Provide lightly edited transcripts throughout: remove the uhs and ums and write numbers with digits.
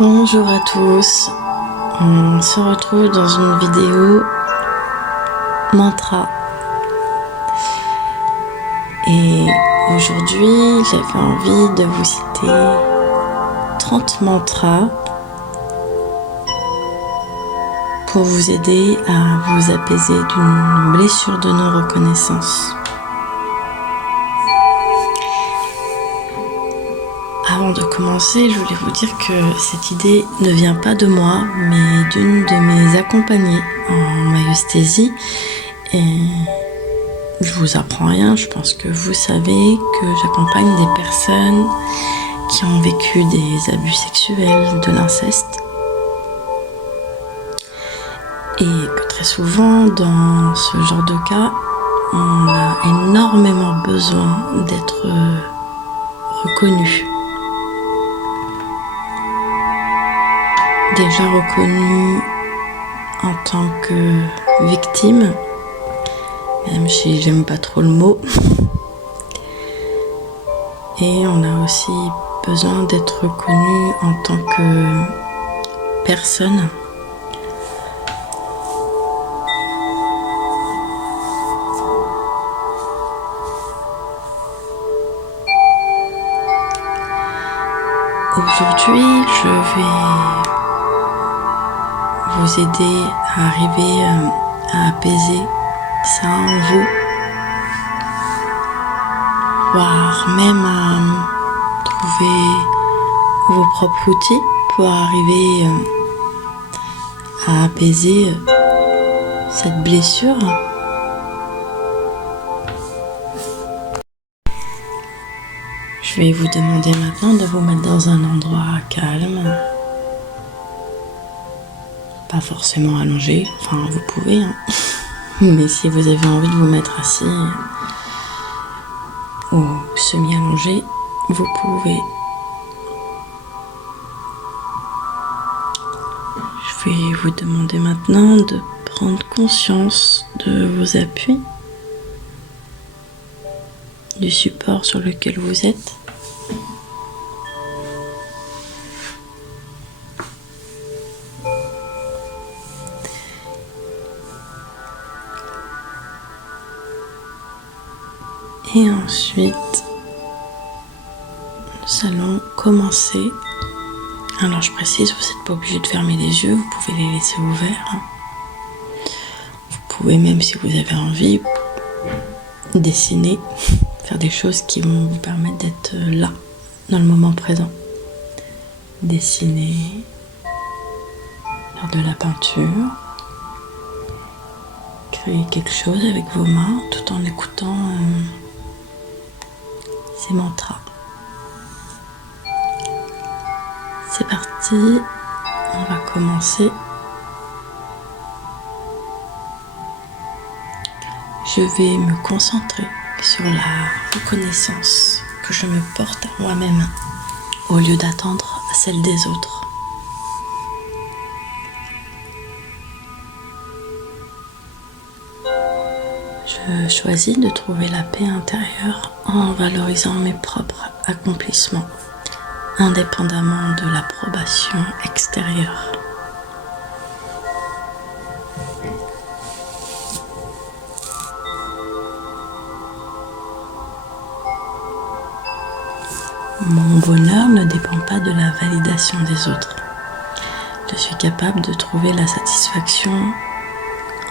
Bonjour à tous, on se retrouve dans une vidéo mantra et aujourd'hui j'avais envie de vous citer 30 mantras pour vous aider à vous apaiser d'une blessure de non-reconnaissance. Avant de commencer, je voulais vous dire que cette idée ne vient pas de moi, mais d'une de mes accompagnées en maïeusthésie. Et je vous apprends rien, je pense que vous savez que j'accompagne des personnes qui ont vécu des abus sexuels, de l'inceste. Et que très souvent, dans ce genre de cas, on a énormément besoin d'être reconnu. Déjà reconnue en tant que victime, même si j'aime pas trop le mot. Et on a aussi besoin d'être reconnu en tant que personne. Aujourd'hui, je vais vous aider à arriver à apaiser ça en vous, voire même à trouver vos propres outils pour arriver à apaiser cette blessure. Je vais vous demander maintenant de vous mettre dans un endroit calme. Pas forcément allongé, enfin vous pouvez, hein. Mais si vous avez envie de vous mettre assis ou semi-allongé, vous pouvez. Je vais vous demander maintenant de prendre conscience de vos appuis, du support sur lequel vous êtes. Et ensuite, nous allons commencer. Alors je précise, vous n'êtes pas obligé de fermer les yeux, vous pouvez les laisser ouverts. Vous pouvez même, si vous avez envie, dessiner, faire des choses qui vont vous permettre d'être là, dans le moment présent. Dessiner, faire de la peinture, créer quelque chose avec vos mains tout en écoutant ces mantras. C'est parti, on va commencer. Je vais me concentrer sur la reconnaissance que je me porte à moi-même au lieu d'attendre celle des autres. Je choisis de trouver la paix intérieure en valorisant mes propres accomplissements, indépendamment de l'approbation extérieure. Mon bonheur ne dépend pas de la validation des autres. Je suis capable de trouver la satisfaction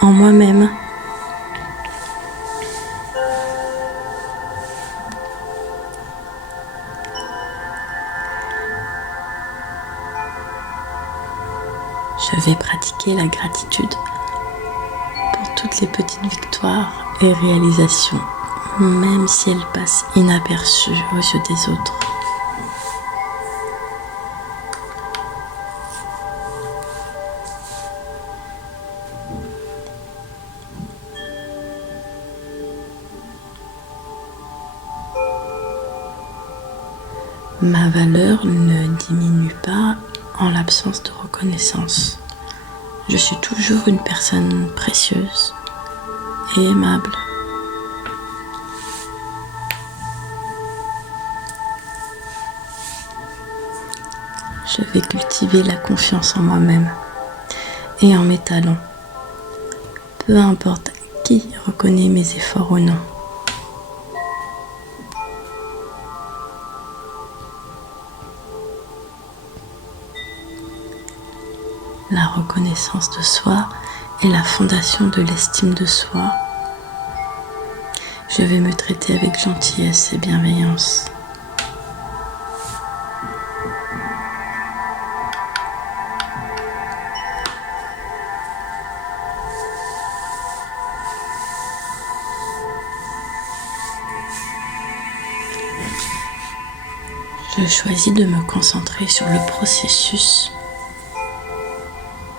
en moi-même. Je vais pratiquer la gratitude pour toutes les petites victoires et réalisations, même si elles passent inaperçues aux yeux des autres. Ma valeur ne diminue pas en l'absence de reconnaissance. Je suis toujours une personne précieuse et aimable. Je vais cultiver la confiance en moi-même et en mes talents, peu importe qui reconnaît mes efforts ou non. La reconnaissance de soi est la fondation de l'estime de soi. Je vais me traiter avec gentillesse et bienveillance. Je choisis de me concentrer sur le processus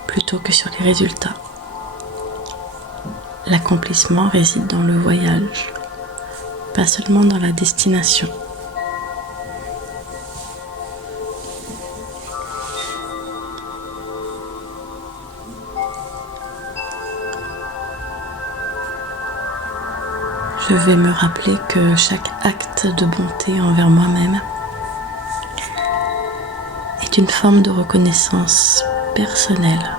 plutôt que sur les résultats. L'accomplissement réside dans le voyage, pas seulement dans la destination. Je vais me rappeler que chaque acte de bonté envers moi-même est une forme de reconnaissance personnelle.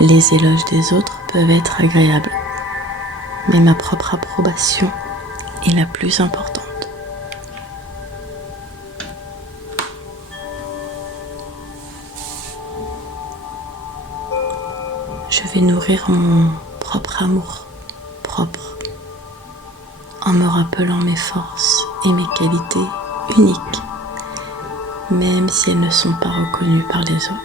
Les éloges des autres peuvent être agréables, mais ma propre approbation est la plus importante. Je vais nourrir mon propre amour propre en me rappelant mes forces et mes qualités uniques, même si elles ne sont pas reconnues par les autres.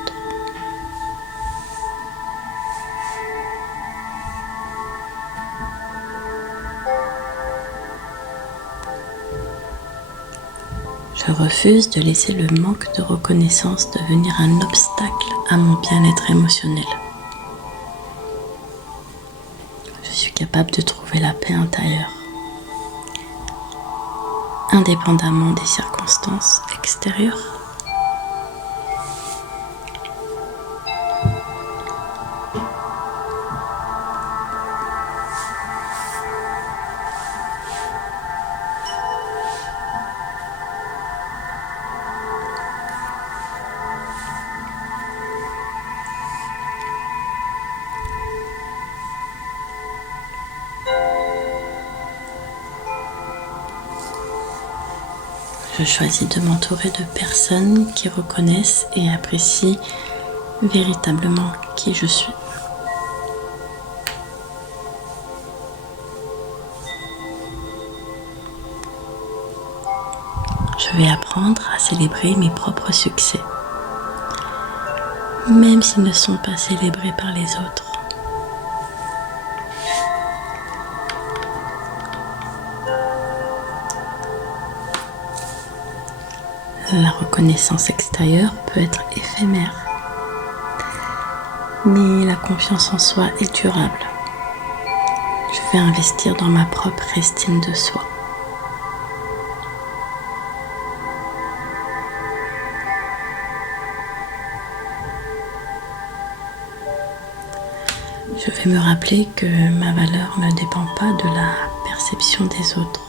Je refuse de laisser le manque de reconnaissance devenir un obstacle à mon bien-être émotionnel. Je suis capable de trouver la paix intérieure, indépendamment des circonstances extérieures. Je choisis de m'entourer de personnes qui reconnaissent et apprécient véritablement qui je suis. Je vais apprendre à célébrer mes propres succès, même s'ils ne sont pas célébrés par les autres. La reconnaissance extérieure peut être éphémère, mais la confiance en soi est durable. Je vais investir dans ma propre estime de soi. Je vais me rappeler que ma valeur ne dépend pas de la perception des autres.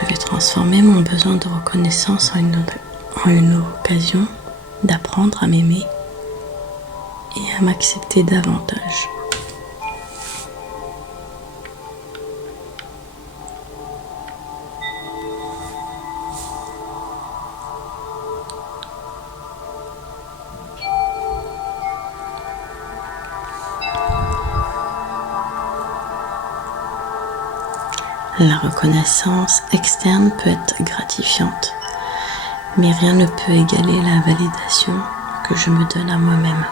Je vais transformer mon besoin de reconnaissance en une occasion d'apprendre à m'aimer et à m'accepter davantage. La reconnaissance externe peut être gratifiante, mais rien ne peut égaler la validation que je me donne à moi-même.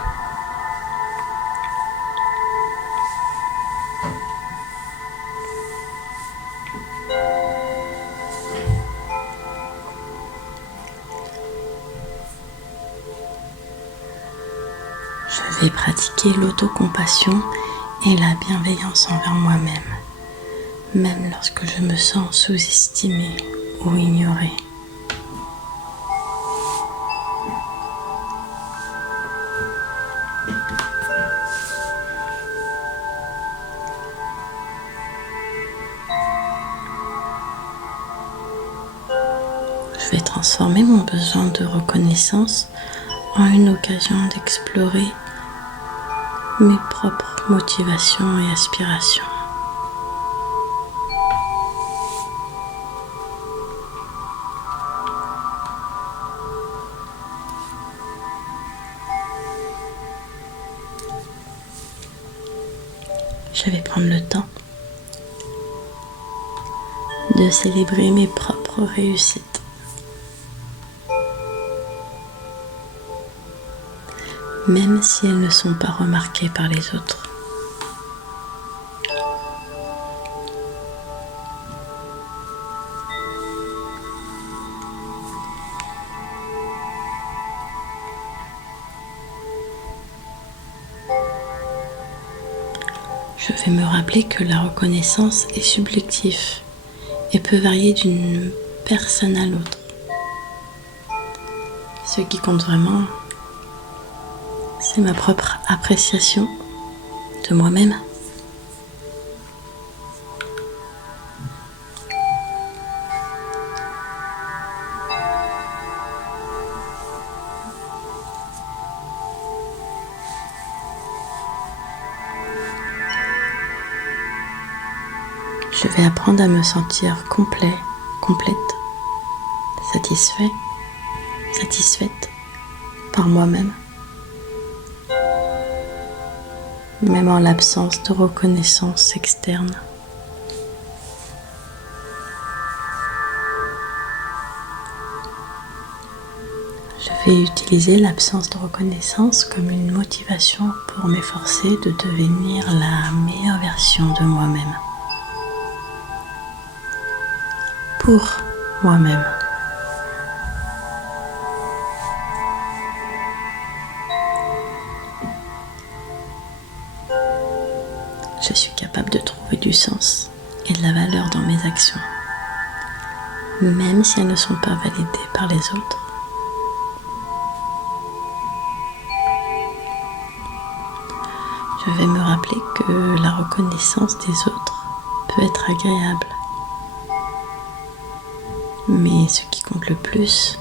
Je vais pratiquer l'autocompassion et la bienveillance envers moi-même, même lorsque je me sens sous-estimée ou ignorée. Je vais transformer mon besoin de reconnaissance en une occasion d'explorer mes propres motivations et aspirations. Je vais prendre le temps de célébrer mes propres réussites. Même si elles ne sont pas remarquées par les autres. Je vais me rappeler que la reconnaissance est subjective et peut varier d'une personne à l'autre. Ce qui compte vraiment, c'est ma propre appréciation de moi-même. Je vais apprendre à me sentir complet, complète, satisfait, satisfaite par moi-même. Même en l'absence de reconnaissance externe. Je vais utiliser l'absence de reconnaissance comme une motivation pour m'efforcer de devenir la meilleure version de moi-même. Pour moi-même. Je suis capable de trouver du sens et de la valeur dans mes actions, même si elles ne sont pas validées par les autres. Je vais me rappeler que la reconnaissance des autres peut être agréable, mais ce qui compte le plus,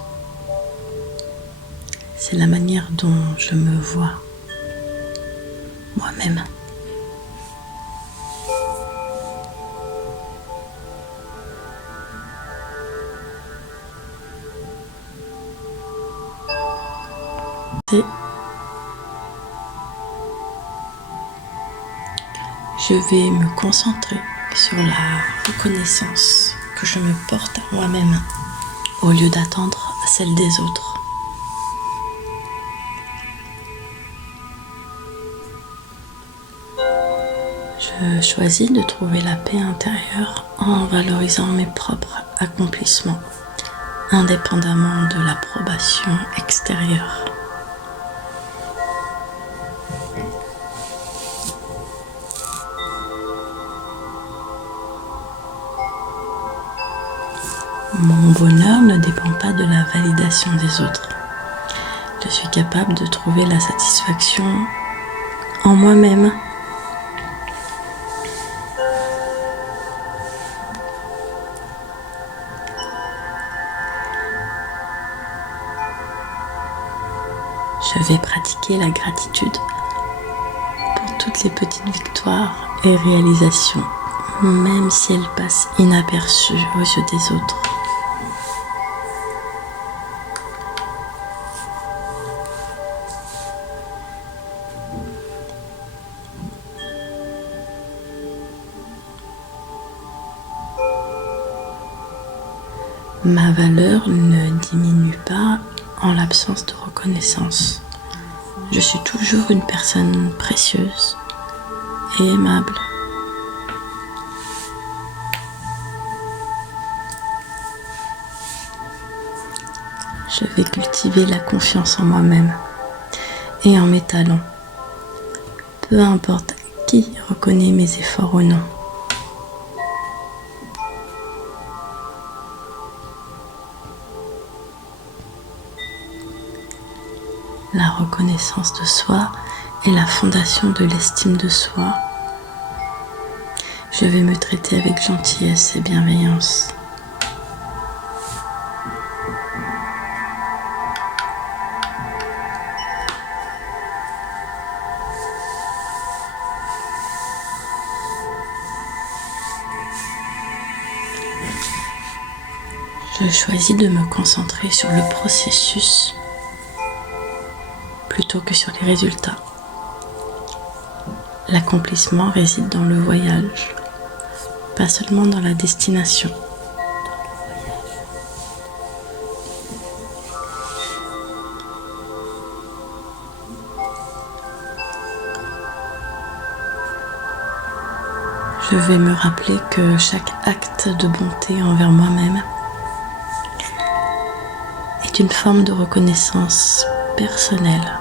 c'est la manière dont je me vois moi-même. Je vais me concentrer sur la reconnaissance que je me porte à moi-même au lieu d'attendre celle des autres. Je choisis de trouver la paix intérieure en valorisant mes propres accomplissements, indépendamment de l'approbation extérieure. Mon bonheur ne dépend pas de la validation des autres. Je suis capable de trouver la satisfaction en moi-même. Je vais pratiquer la gratitude pour toutes les petites victoires et réalisations, même si elles passent inaperçues aux yeux des autres. Ma valeur ne diminue pas en l'absence de reconnaissance. Je suis toujours une personne précieuse et aimable. Je vais cultiver la confiance en moi-même et en mes talents peu importe qui reconnaît mes efforts ou non. La reconnaissance de soi est la fondation de l'estime de soi. Je vais me traiter avec gentillesse et bienveillance. Je choisis de me concentrer sur le processus plutôt que sur les résultats. L'accomplissement réside dans le voyage, pas seulement dans la destination. Je vais me rappeler que chaque acte de bonté envers moi-même est une forme de reconnaissance personnelle.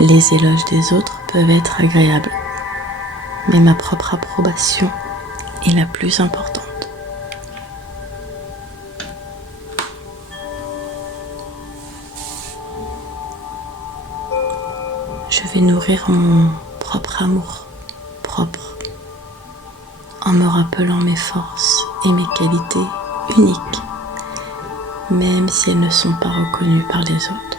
Les éloges des autres peuvent être agréables, mais ma propre approbation est la plus importante. Je vais nourrir mon propre amour propre en me rappelant mes forces et mes qualités uniques, même si elles ne sont pas reconnues par les autres.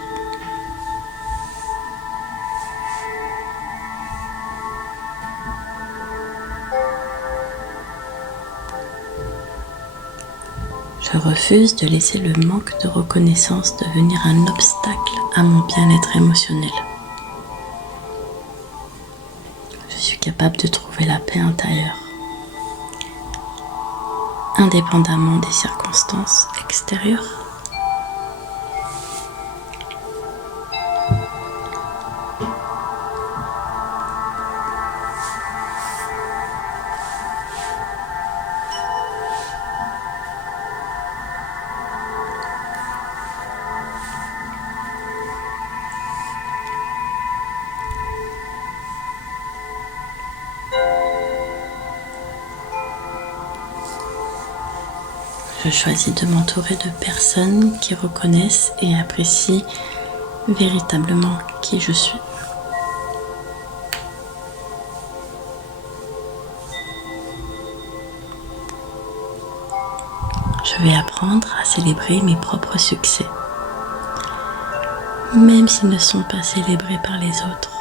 Je refuse de laisser le manque de reconnaissance devenir un obstacle à mon bien-être émotionnel. Je suis capable de trouver la paix intérieure, indépendamment des circonstances extérieures. Je choisis de m'entourer de personnes qui reconnaissent et apprécient véritablement qui je suis. Je vais apprendre à célébrer mes propres succès, même s'ils ne sont pas célébrés par les autres.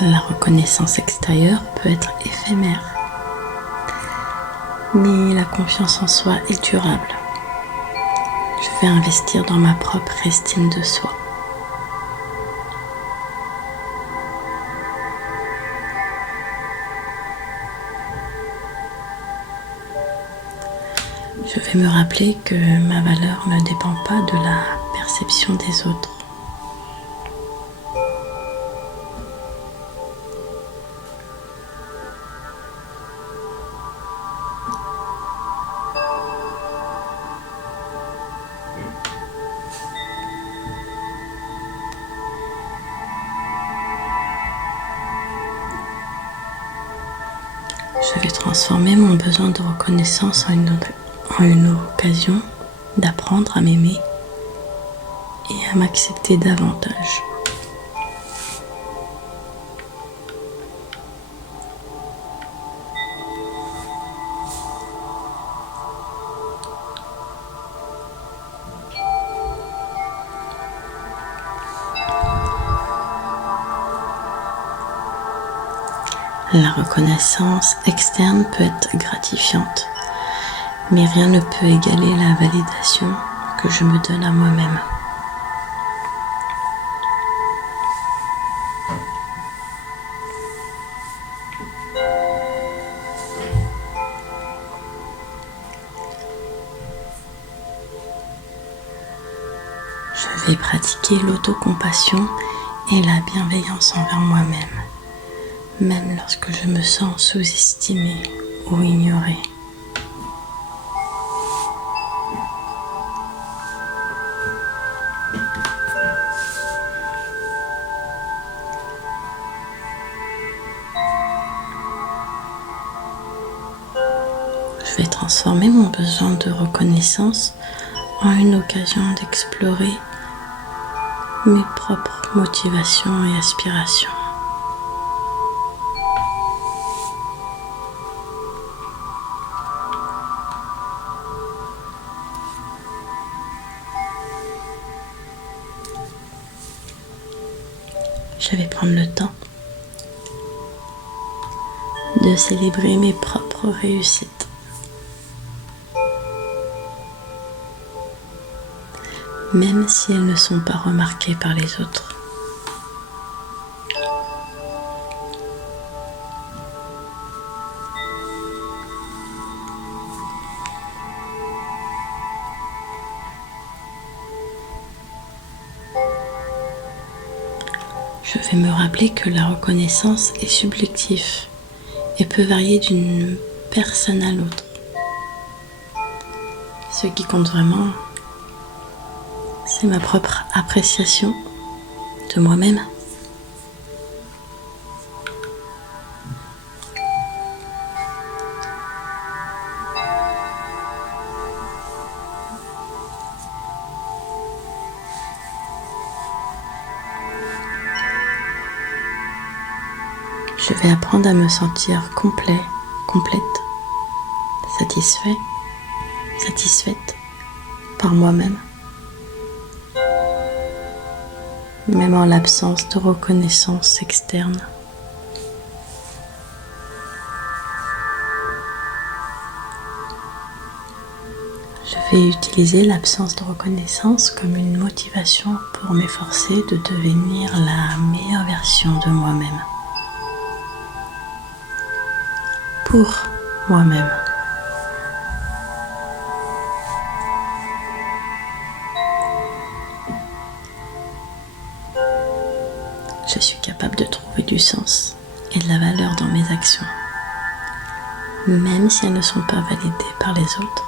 La reconnaissance extérieure peut être éphémère, mais la confiance en soi est durable. Je vais investir dans ma propre estime de soi. Je vais me rappeler que ma valeur ne dépend pas de la perception des autres. Je vais transformer mon besoin de reconnaissance en une occasion d'apprendre à m'aimer et à m'accepter davantage. La reconnaissance externe peut être gratifiante, mais rien ne peut égaler la validation que je me donne à moi-même. Je vais pratiquer l'autocompassion et la bienveillance envers moi-même, même lorsque je me sens sous-estimée ou ignorée. Je vais transformer mon besoin de reconnaissance en une occasion d'explorer mes propres motivations et aspirations. Je vais prendre le temps de célébrer mes propres réussites, même si elles ne sont pas remarquées par les autres. Je vais me rappeler que la reconnaissance est subjective et peut varier d'une personne à l'autre. Ce qui compte vraiment, c'est ma propre appréciation de moi-même. Je vais apprendre à me sentir complet, complète, satisfait, satisfaite par moi-même, même en l'absence de reconnaissance externe. Je vais utiliser l'absence de reconnaissance comme une motivation pour m'efforcer de devenir la meilleure version de moi-même. Pour moi-même. Je suis capable de trouver du sens et de la valeur dans mes actions, même si elles ne sont pas validées par les autres.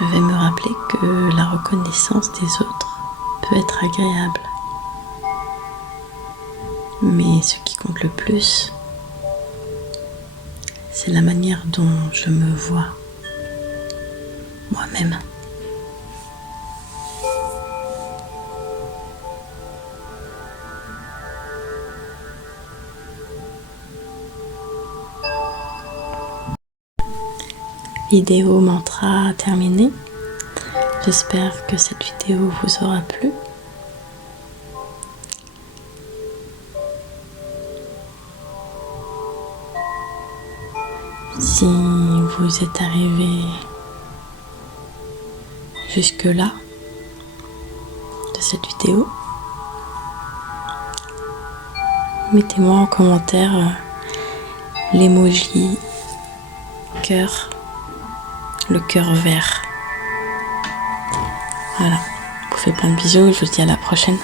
Je vais me rappeler que la reconnaissance des autres peut être agréable. Mais ce qui compte le plus, c'est la manière dont je me vois moi-même. Vidéo mantra terminée. J'espère que cette vidéo vous aura plu. Si vous êtes arrivé jusque-là de cette vidéo, mettez-moi en commentaire l'emoji cœur, le cœur vert. Voilà, je vous fais plein de bisous et je vous dis à la prochaine.